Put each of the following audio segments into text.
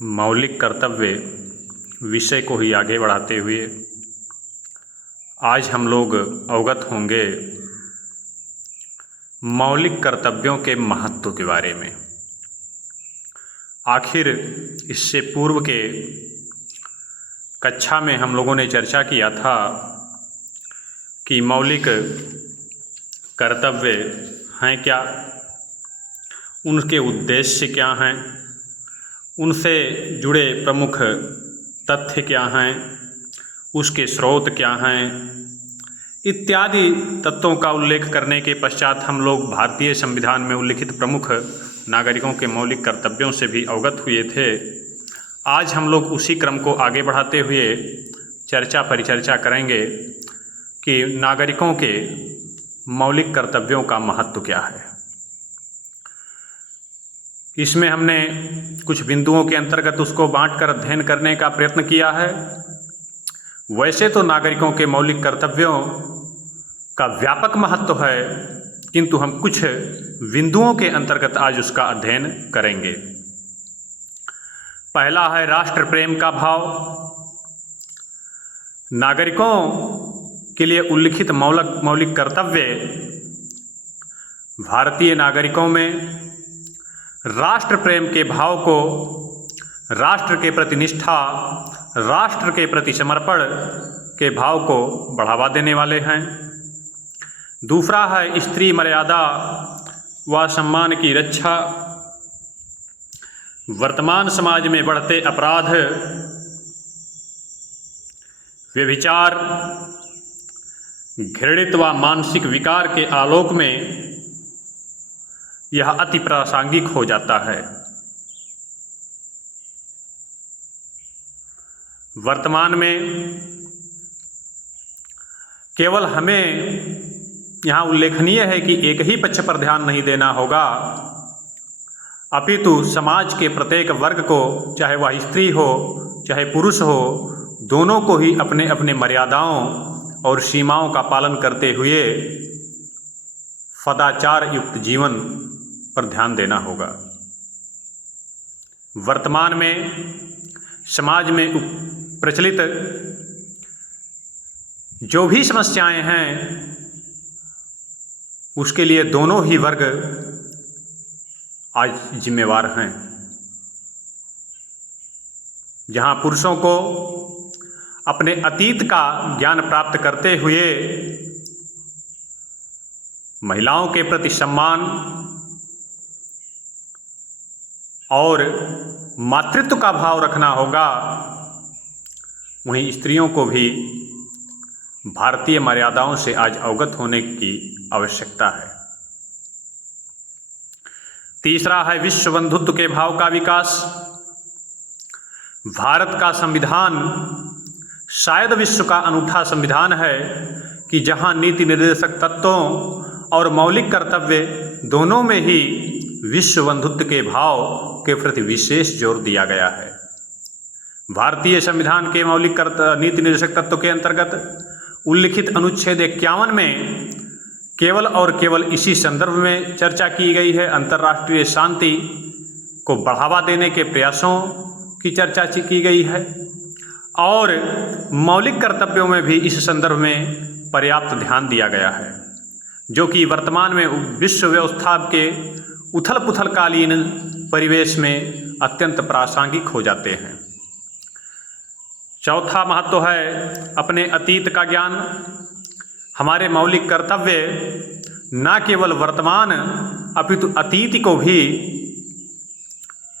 मौलिक कर्तव्य विषय को ही आगे बढ़ाते हुए आज हम लोग अवगत होंगे मौलिक कर्तव्यों के महत्व के बारे में। आखिर इससे पूर्व के कक्षा में हम लोगों ने चर्चा किया था कि मौलिक कर्तव्य हैं क्या, उनके उद्देश्य क्या हैं, उनसे जुड़े प्रमुख तथ्य क्या हैं, उसके स्रोत क्या हैं इत्यादि तत्वों का उल्लेख करने के पश्चात हम लोग भारतीय संविधान में उल्लिखित प्रमुख नागरिकों के मौलिक कर्तव्यों से भी अवगत हुए थे। आज हम लोग उसी क्रम को आगे बढ़ाते हुए परिचर्चा करेंगे कि नागरिकों के मौलिक कर्तव्यों का महत्व क्या है। इसमें हमने कुछ बिंदुओं के अंतर्गत उसको बांटकर अध्ययन करने का प्रयत्न किया है। वैसे तो नागरिकों के मौलिक कर्तव्यों का व्यापक महत्व है, किंतु हम कुछ बिंदुओं के अंतर्गत आज उसका अध्ययन करेंगे। पहला है राष्ट्र प्रेम का भाव। नागरिकों के लिए उल्लिखित मौलिक कर्तव्य भारतीय नागरिकों में राष्ट्र प्रेम के भाव को, राष्ट्र के प्रति निष्ठा, राष्ट्र के प्रति समर्पण के भाव को बढ़ावा देने वाले हैं। दूसरा है स्त्री मर्यादा व सम्मान की रक्षा। वर्तमान समाज में बढ़ते अपराध, व्यभिचार, घृणित व मानसिक विकार के आलोक में यह अति प्रासंगिक हो जाता है। वर्तमान में केवल हमें यहाँ उल्लेखनीय है कि एक ही पक्ष पर ध्यान नहीं देना होगा, अपितु समाज के प्रत्येक वर्ग को, चाहे वह स्त्री हो चाहे पुरुष हो, दोनों को ही अपने अपने मर्यादाओं और सीमाओं का पालन करते हुए सदाचार युक्त जीवन पर ध्यान देना होगा। वर्तमान में समाज में प्रचलित जो भी समस्याएं हैं उसके लिए दोनों ही वर्ग आज जिम्मेवार हैं। जहां पुरुषों को अपने अतीत का ज्ञान प्राप्त करते हुए महिलाओं के प्रति सम्मान और मातृत्व का भाव रखना होगा, वहीं स्त्रियों को भी भारतीय मर्यादाओं से आज अवगत होने की आवश्यकता है। तीसरा है विश्व बंधुत्व के भाव का विकास। भारत का संविधान शायद विश्व का अनूठा संविधान है कि जहां नीति निर्देशक तत्वों और मौलिक कर्तव्य दोनों में ही विश्व बंधुत्व के भाव के प्रति विशेष जोर दिया गया है। भारतीय संविधान के मौलिक नीति निर्देशक तत्व के अंतर्गत उल्लिखित अनुच्छेद 51 में केवल और केवल इसी संदर्भ में चर्चा की गई है। अंतर्राष्ट्रीय शांति को बढ़ावा देने के प्रयासों की चर्चा की गई है और मौलिक कर्तव्यों में भी इस संदर्भ में पर्याप्त ध्यान दिया गया है, जो कि वर्तमान में विश्व व्यवस्था के उथल पुथल कालीन परिवेश में अत्यंत प्रासंगिक हो जाते हैं। चौथा महत्व है अपने अतीत का ज्ञान। हमारे मौलिक कर्तव्य न केवल वर्तमान अपितु अतीत को भी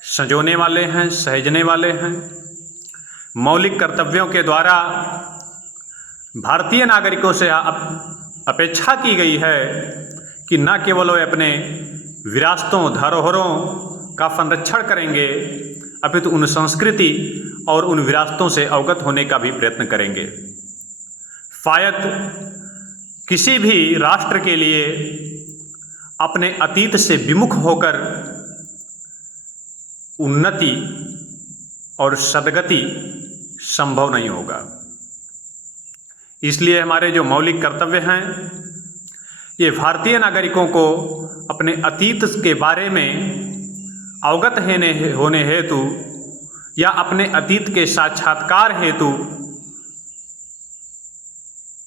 संजोने वाले हैं, सहेजने वाले हैं। मौलिक कर्तव्यों के द्वारा भारतीय नागरिकों से अपेक्षा की गई है कि न केवल वे अपने विरासतों, धरोहरों का संरक्षण करेंगे, अपितु उन संस्कृति और उन विरासतों से अवगत होने का भी प्रयत्न करेंगे। शायद किसी भी राष्ट्र के लिए अपने अतीत से विमुख होकर उन्नति और सद्गति संभव नहीं होगा। इसलिए हमारे जो मौलिक कर्तव्य हैं ये भारतीय नागरिकों को अपने अतीत के बारे में अवगत होने हेतु या अपने अतीत के साक्षात्कार हेतु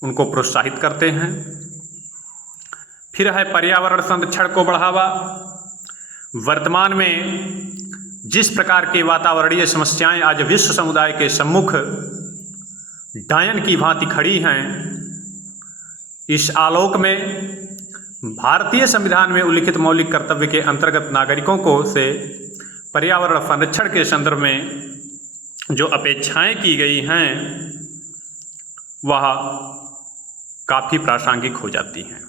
उनको प्रोत्साहित करते हैं। फिर है पर्यावरण संरक्षण को बढ़ावा। वर्तमान में जिस प्रकार के वातावरणीय समस्याएं आज विश्व समुदाय के सम्मुख डायन की भांति खड़ी हैं, इस आलोक में भारतीय संविधान में उल्लिखित मौलिक कर्तव्य के अंतर्गत नागरिकों को से पर्यावरण संरक्षण के संदर्भ में जो अपेक्षाएं की गई हैं वह काफ़ी प्रासंगिक हो जाती हैं।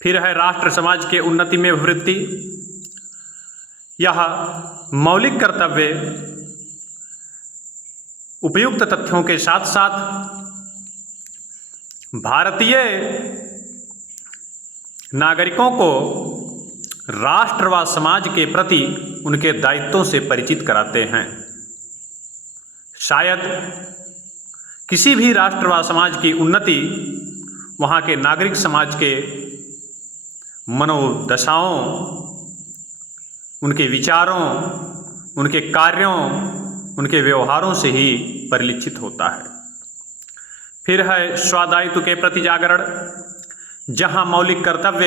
फिर है राष्ट्र समाज के उन्नति में वृद्धि। यह मौलिक कर्तव्य उपयुक्त तथ्यों के साथ साथ भारतीय नागरिकों को राष्ट्र व समाज के प्रति उनके दायित्वों से परिचित कराते हैं। शायद किसी भी राष्ट्र व समाज की उन्नति वहाँ के नागरिक समाज के मनोदशाओं, उनके विचारों, उनके कार्यों, उनके व्यवहारों से ही परिलक्षित होता है। फिर है स्वदायित्व के प्रति जागरण। जहाँ मौलिक कर्तव्य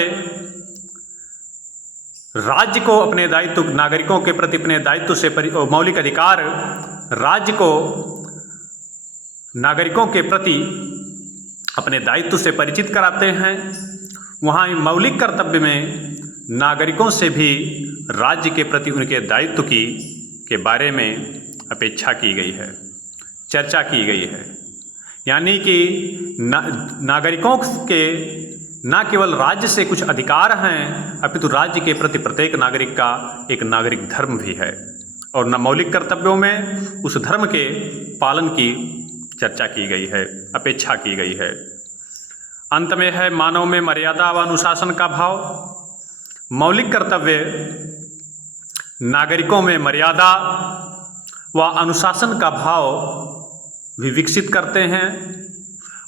राज्य को अपने दायित्व, नागरिकों के प्रति अपने दायित्व से मौलिक अधिकार राज्य को नागरिकों के प्रति अपने दायित्व से परिचित कराते हैं, वहाँ मौलिक कर्तव्य में नागरिकों से भी राज्य के प्रति उनके दायित्व के बारे में अपेक्षा की गई है, चर्चा की गई है। यानी कि नागरिकों के न केवल राज्य से कुछ अधिकार हैं, अपितु राज्य के प्रति प्रत्येक नागरिक का एक नागरिक धर्म भी है, और न मौलिक कर्तव्यों में उस धर्म के पालन की चर्चा की गई है, अपेक्षा की गई है। अंत में है मानव में मर्यादा व अनुशासन का भाव। मौलिक कर्तव्य नागरिकों में मर्यादा व अनुशासन का भाव भी विकसित करते हैं,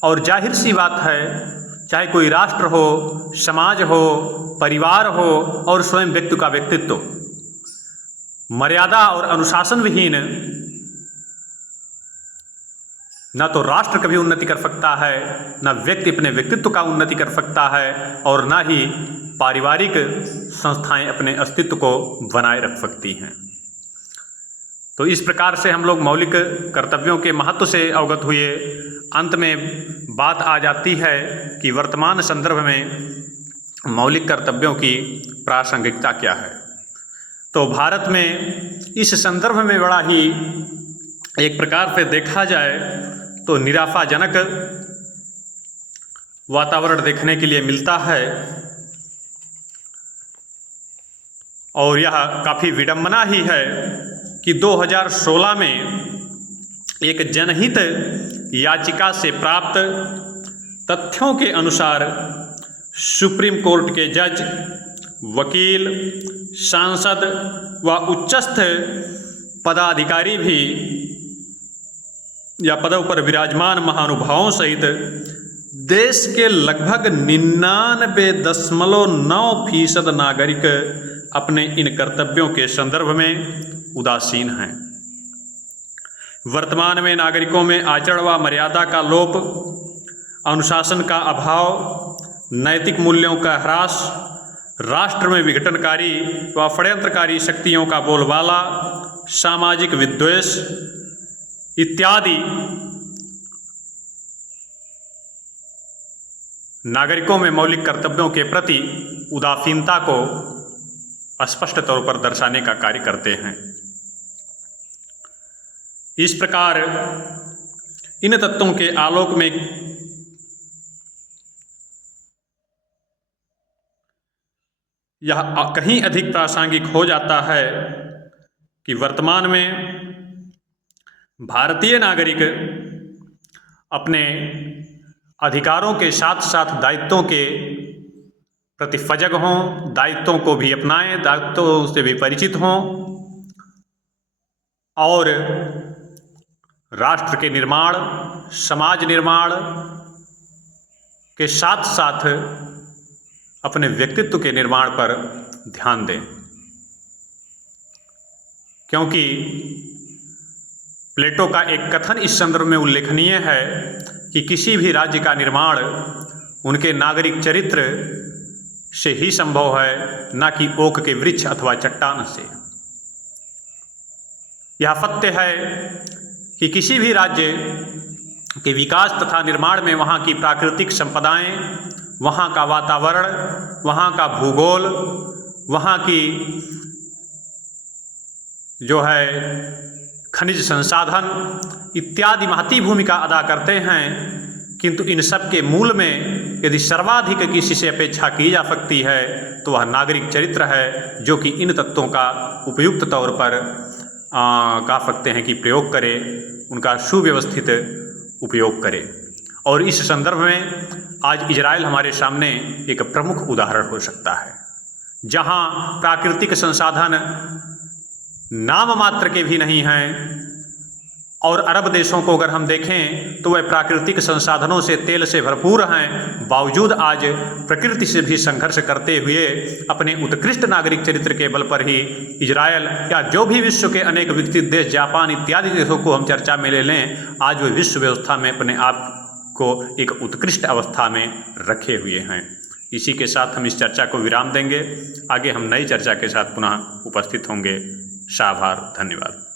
और जाहिर सी बात है, चाहे कोई राष्ट्र हो, समाज हो, परिवार हो और स्वयं व्यक्ति का व्यक्तित्व, मर्यादा और अनुशासन विहीन न तो राष्ट्र कभी उन्नति कर सकता है, न व्यक्ति अपने व्यक्तित्व का उन्नति कर सकता है, और न ही पारिवारिक संस्थाएं अपने अस्तित्व को बनाए रख सकती हैं। तो इस प्रकार से हम लोग मौलिक कर्तव्यों के महत्व से अवगत हुए। अंत में बात आ जाती है कि वर्तमान संदर्भ में मौलिक कर्तव्यों की प्रासंगिकता क्या है। तो भारत में इस संदर्भ में बड़ा ही एक प्रकार से देखा जाए तो निराशाजनक वातावरण देखने के लिए मिलता है, और यह काफ़ी विडंबना ही है कि 2016 में एक जनहित याचिका से प्राप्त तथ्यों के अनुसार सुप्रीम कोर्ट के जज, वकील, सांसद व उच्चस्थ पदाधिकारी भी या पदों पर विराजमान महानुभावों सहित देश के लगभग 99.9% नागरिक अपने इन कर्तव्यों के संदर्भ में उदासीन हैं। वर्तमान में नागरिकों में आचरण व मर्यादा का लोप, अनुशासन का अभाव, नैतिक मूल्यों का ह्रास, राष्ट्र में विघटनकारी व षड्यंत्रकारी शक्तियों का बोलबाला, सामाजिक विद्वेष इत्यादि नागरिकों में मौलिक कर्तव्यों के प्रति उदासीनता को स्पष्ट तौर पर दर्शाने का कार्य करते हैं। इस प्रकार इन तत्वों के आलोक में यह कहीं अधिक प्रासंगिक हो जाता है कि वर्तमान में भारतीय नागरिक अपने अधिकारों के साथ साथ दायित्वों के प्रति सजग हों, दायित्वों को भी अपनाएं, दायित्वों से भी परिचित हों, और राष्ट्र के निर्माण, समाज निर्माण के साथ साथ अपने व्यक्तित्व के निर्माण पर ध्यान दें। क्योंकि प्लेटो का एक कथन इस संदर्भ में उल्लेखनीय है कि किसी भी राज्य का निर्माण उनके नागरिक चरित्र से ही संभव है, न कि ओक के वृक्ष अथवा चट्टान से। यह सत्य है कि किसी भी राज्य के विकास तथा निर्माण में वहाँ की प्राकृतिक संपदाएं, वहाँ का वातावरण, वहाँ का भूगोल, वहाँ की जो है खनिज संसाधन इत्यादि महती भूमिका अदा करते हैं। किंतु इन सब के मूल में यदि सर्वाधिक किसी से अपेक्षा की जा सकती है तो वह नागरिक चरित्र है, जो कि इन तत्वों का उपयुक्त तौर पर कह सकते हैं कि प्रयोग करे, उनका सुव्यवस्थित उपयोग करे। और इस संदर्भ में आज इजराइल हमारे सामने एक प्रमुख उदाहरण हो सकता है, जहाँ प्राकृतिक संसाधन नाम मात्र के भी नहीं हैं। और अरब देशों को अगर हम देखें तो वह प्राकृतिक संसाधनों से तेल से भरपूर हैं, बावजूद आज प्रकृति से भी संघर्ष करते हुए अपने उत्कृष्ट नागरिक चरित्र के बल पर ही इजराइल या जो भी विश्व के अनेक विकसित देश, जापान इत्यादि देशों को हम चर्चा में ले लें, आज वे विश्व व्यवस्था में अपने आप को एक उत्कृष्ट अवस्था में रखे हुए हैं। इसी के साथ हम इस चर्चा को विराम देंगे। आगे हम नई चर्चा के साथ पुनः उपस्थित होंगे। आभार, धन्यवाद।